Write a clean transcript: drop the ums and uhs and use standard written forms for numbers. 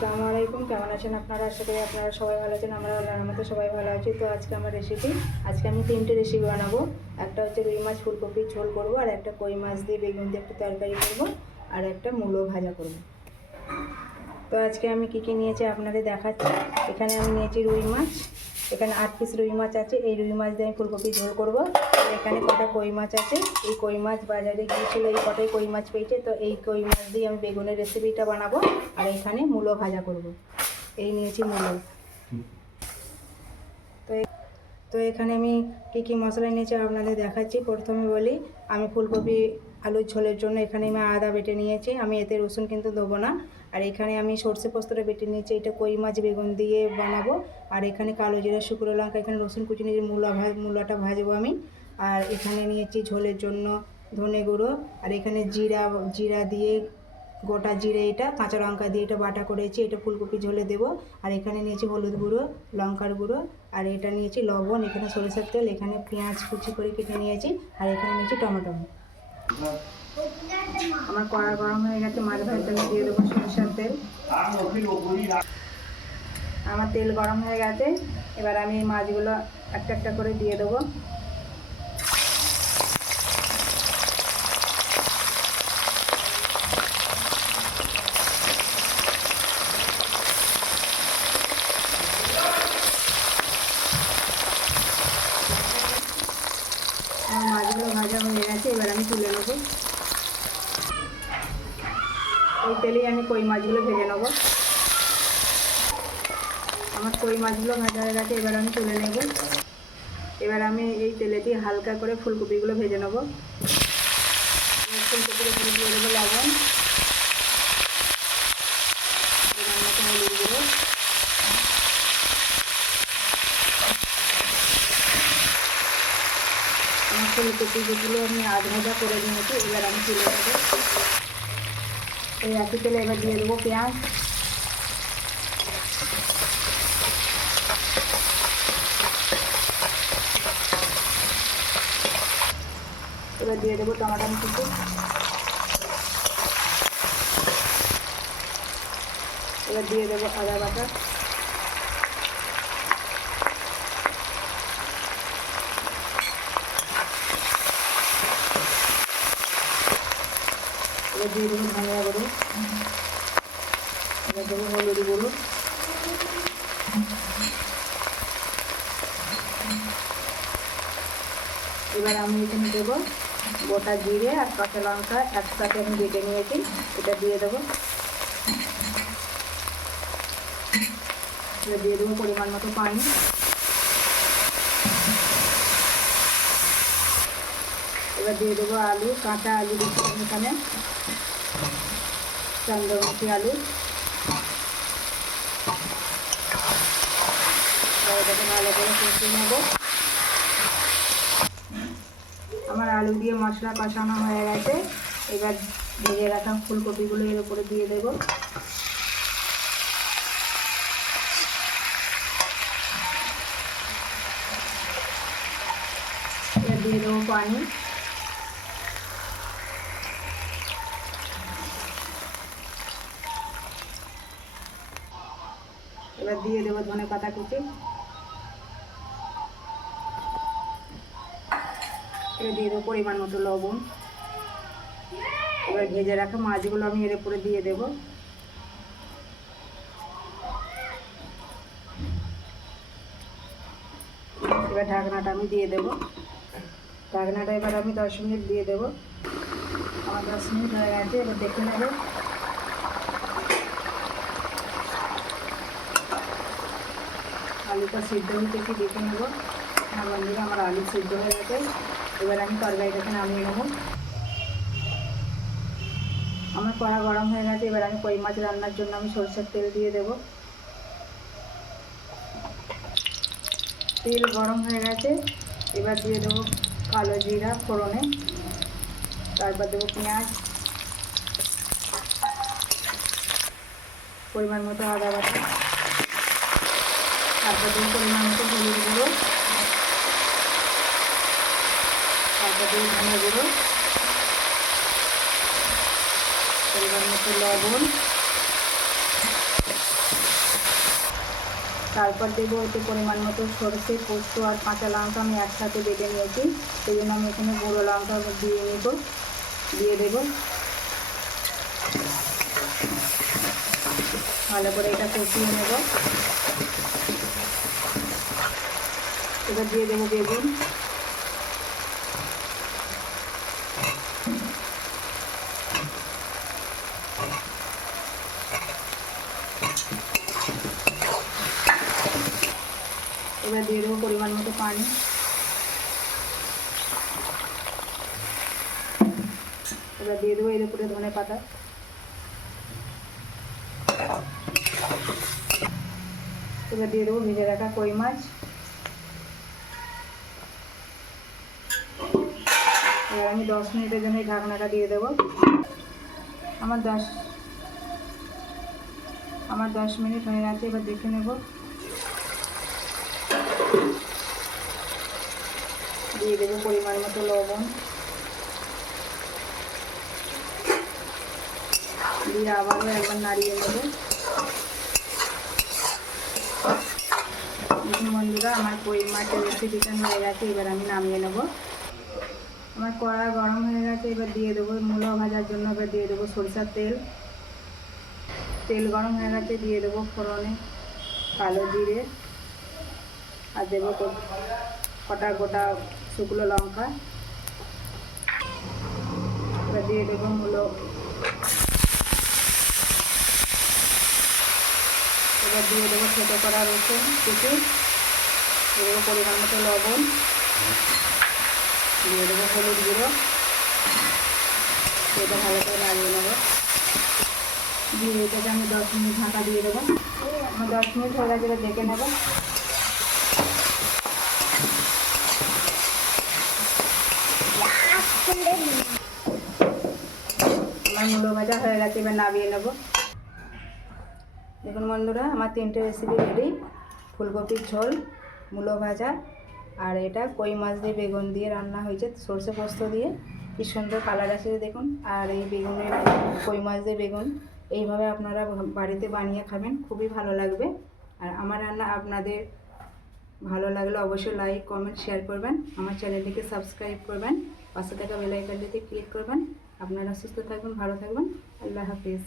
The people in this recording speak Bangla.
আসসালামু আলাইকুম। কেমন আছেন আপনারা? আশা করি আপনারা সবাই ভালো আছেন। আমরা আল্লাহর রহমতে সবাই ভালো আছি। তো আজকে আমার রেসিপি, আজকে আমি 3টে রেসিপি বানাবো। একটা হচ্ছে রুই মাছ ফুলকপির ঝোল করব, আর একটা কই মাছ দিয়ে বেগুন দিয়ে একটা তরকারি করব, আর একটা মূলো ভাজা করব। তো আজকে আমি কী কী নিয়েছি আপনাদের দেখাচ্ছি। এখানে আমি নিয়েছি রুই মাছ, এখানে 8 পিস রুই মাছ আছে। এই রুই মাছ দিয়ে আমি ফুলকপি ঝোল করব। আর এখানে কটা কই মাছ আছে, এই কই মাছ বাজারে গিয়েছিল, এই কটাই কই মাছ পেয়েছে। তো এই কই মাছ দিয়ে আমি বেগুনের রেসিপিটা বানাবো, আর এখানে মূলো ভাজা করব। এই নিয়েছি মূলো। তো এখানে আমি কী কী মশলা নিয়েছি আপনাদের দেখাচ্ছি। প্রথমে বলি, আমি ফুলকপি আলুর ঝোলের জন্য এখানে আমি আদা বেটে নিয়েছি। আমি এতে রসুন কিন্তু দেবো না। আর এখানে আমি সর্ষে পোস্তটা বেটে নিয়েছি, এটা কই মাছ বেগুন দিয়ে বানাবো। আর এখানে কালো জিরা, শুকনো লঙ্কা, এখানে রসুন কুচি নিয়েছি, মূলাটা ভাজবো আমি। আর এখানে নিয়েছি ঝোলের জন্য ধনে গুঁড়ো, আর এখানে জিরা দিয়ে গোটা জিরে, এটা কাঁচা লঙ্কা দিয়ে এটা বাটা করেছি, এটা ফুলকপি ঝোলে দেবো। আর এখানে নিয়েছি হলুদ গুঁড়ো, লঙ্কার গুঁড়ো, আর এটা নিয়েছি লবণ, এখানে সরিষার তেল, এখানে পেঁয়াজ কুচি করে কেটে নিয়েছি, আর এখানে নিয়েছি টমেটো। আমার কড়া গরম হয়ে গেছে, মাছ ভাজার জন্য দিয়ে দেবো সরিষার তেল। আমার তেল গরম হয়ে গেছে, এবার আমি এই মাছগুলো একটা একটা করে দিয়ে দেবো। আমার মাছগুলো ভাজা হয়ে গেছে, এবার আমি তুলে নেবো। এই তেলেই আমি কই মাছগুলো ভেজে নেব। আমার কই মাছগুলো ভাজা হয়ে গেছে, এবার আমি তুলে নেব। এবার আমি এই তেলে দিয়ে হালকা করে ফুলকপিগুলো ভেজে নেব। ফুলকপির উপরে দিয়ে দেবো লবণ, হলুদ গুঁড়ো, আমার ফুলকপিগুলো আমি আধ ভাজা করে নিয়েছি, এবার আমি তুলে নেব। এই একই তেলে এবার দিয়ে দেবো পেঁয়াজ, এবার দিয়ে দেবো টমেটো কুচি, এবার দিয়ে দেবো আদা বাটা, এবার দিয়ে দেবো ধনিয়া গুঁড়ো, এবার দেবো হলুদ গুঁড়ো, এবার আমি এখানে দেবো গোটা জিরে আর কাঁচা লঙ্কা একসাথে আমি বেটে নিয়েছি, এটা দিয়ে দেবো। এবার দিয়ে দেবো পরিমাণ মতো পানি, এবার দিয়ে দেবো আলু, কাঁচা আলু দিচ্ছি এখানে, চন্দ্রমুখী আলু। এটাকে ভালো করে কষিয়ে নেব। আমার আলু দিয়ে মশলা কষানো হয়ে গেছে, এবার ভেজে রাখা ফুলকপিগুলো এর উপরে দিয়ে দেব। এবার দিয়ে দেবো পানি, এবার দিয়ে দেবো ধনে পাতা কুচি, এবার দিয়ে দেবো পরিমাণ মতো লবণ। এবার ভেজে রাখা মাছগুলো আমি এর উপরে দিয়ে দেবো। এবার ঢাকনাটা আমি দিয়ে দেবো। ঢাকনাটা এবার আমি 10 মিনিট দিয়ে দেবো। আমার 10 মিনিট হয়ে গেছে, এবার দেখে নেব। আলুটা সিদ্ধ হতে কি দেখে নেব। বন্ধুরা, আমার আলু সিদ্ধ হয়ে গেছে, এবার আমি তরকারিটাকে নামিয়ে নেব। আমার কড়া গরম হয়ে গেছে, এবার আমি কই মাছ রান্নার জন্য আমি সরষের তেল দিয়ে দেব। তেল গরম হয়ে গেছে, এবার দিয়ে দেবো কালো জিরা ফোড়নে, তারপর দেবো পেঁয়াজ, পরিমাণ মতো আদা বাটা, তারপর দেবো পরিমাণ মতো হলুদ গুঁড়ো, তারপর দেবো ধনে গুঁড়ো, পরিমাণ মতো লবণ, তারপর দেবো এতে পরিমাণ মতো সরষে, পোস্ত আর কাঁচা লঙ্কা আমি একসাথে বেটে নিয়েছি, সেই জন্য আমি এখানে গুঁড়ো লঙ্কা দিয়ে দেবো। ভালো করে এটা কষিয়ে নেব। এবার দিয়ে দেবো বেগুন। এবার দিয়ে দেবো পরিমাণ মতো পানি। এবার দিয়ে দেবো এর উপরে ধনে পাতা। এবার দিয়ে দেবো ভেজে রাখা কই মাছ। এবার আমি 10 মিনিটের জন্য ঢাকনাটা দিয়ে দেবো। আমার 10 মিনিট হয়ে গেছে, এবার দেখে নেব। দিয়ে দেবো পরিমাণ মতো লবণ, দিয়ে আবারও একবার নাড়িয়ে নেব। দেখুন বন্ধুরা, আমার কই মাছের রেসিপিটা হয়ে গেছে, এবার আমি নামিয়ে নেব। আমার কড়া গরম হয়ে গেছে, এবার দিয়ে দেবো মূলো ভাজার জন্য। এবার দিয়ে দেবো সরষের তেল গরম হয়ে গেছে, দিয়ে দেবো ফোড়নে কালো জিরে, আর দেবো কটা গোটা শুকনো লঙ্কা। এবার দিয়ে দেবো মূলো। এবার দিয়ে দেবো ছোটো করা রসুন কুচি, দেবো পরিমাণ মতো লবণ, দিয়ে দেবো হলুদ গুঁড়ো। এটা ভালো করে নাড়িয়ে নেবো। দিয়ে এটাকে আমি 10 মিনিট ঢাকা দিয়ে দেবো। আমার 10 মিনিট হয়ে গেছে, এবার দেখে নেবো। আমার মূলো ভাজা হয়ে গেছে, এবার নামিয়ে নেবো। দেখুন বন্ধুরা, আমার 3টে রেসিপি রেডি। ফুলকপির ঝোল, মূলো ভাজা, আর এটা কই মাছ দিয়ে বেগুন দিয়ে রান্না হয়েছে সরষে পোস্ত দিয়ে। কি সুন্দর কালার আসে দেখুন। আর এই বেগুনের কই মাছ দিয়ে বেগুন এইভাবে আপনারা বাড়িতে বানিয়ে খাবেন, খুবই ভালো লাগবে। আর আমার রান্না আপনাদের ভালো লাগলে অবশ্যই লাইক, কমেন্ট, শেয়ার করবেন। আমার চ্যানেলটিকে সাবস্ক্রাইব করবেন, পাশে থাকা বেল আইকনটিতে ক্লিক করবেন। আপনারা সুস্থ থাকবেন, ভালো থাকবেন। আল্লাহ হাফিজ।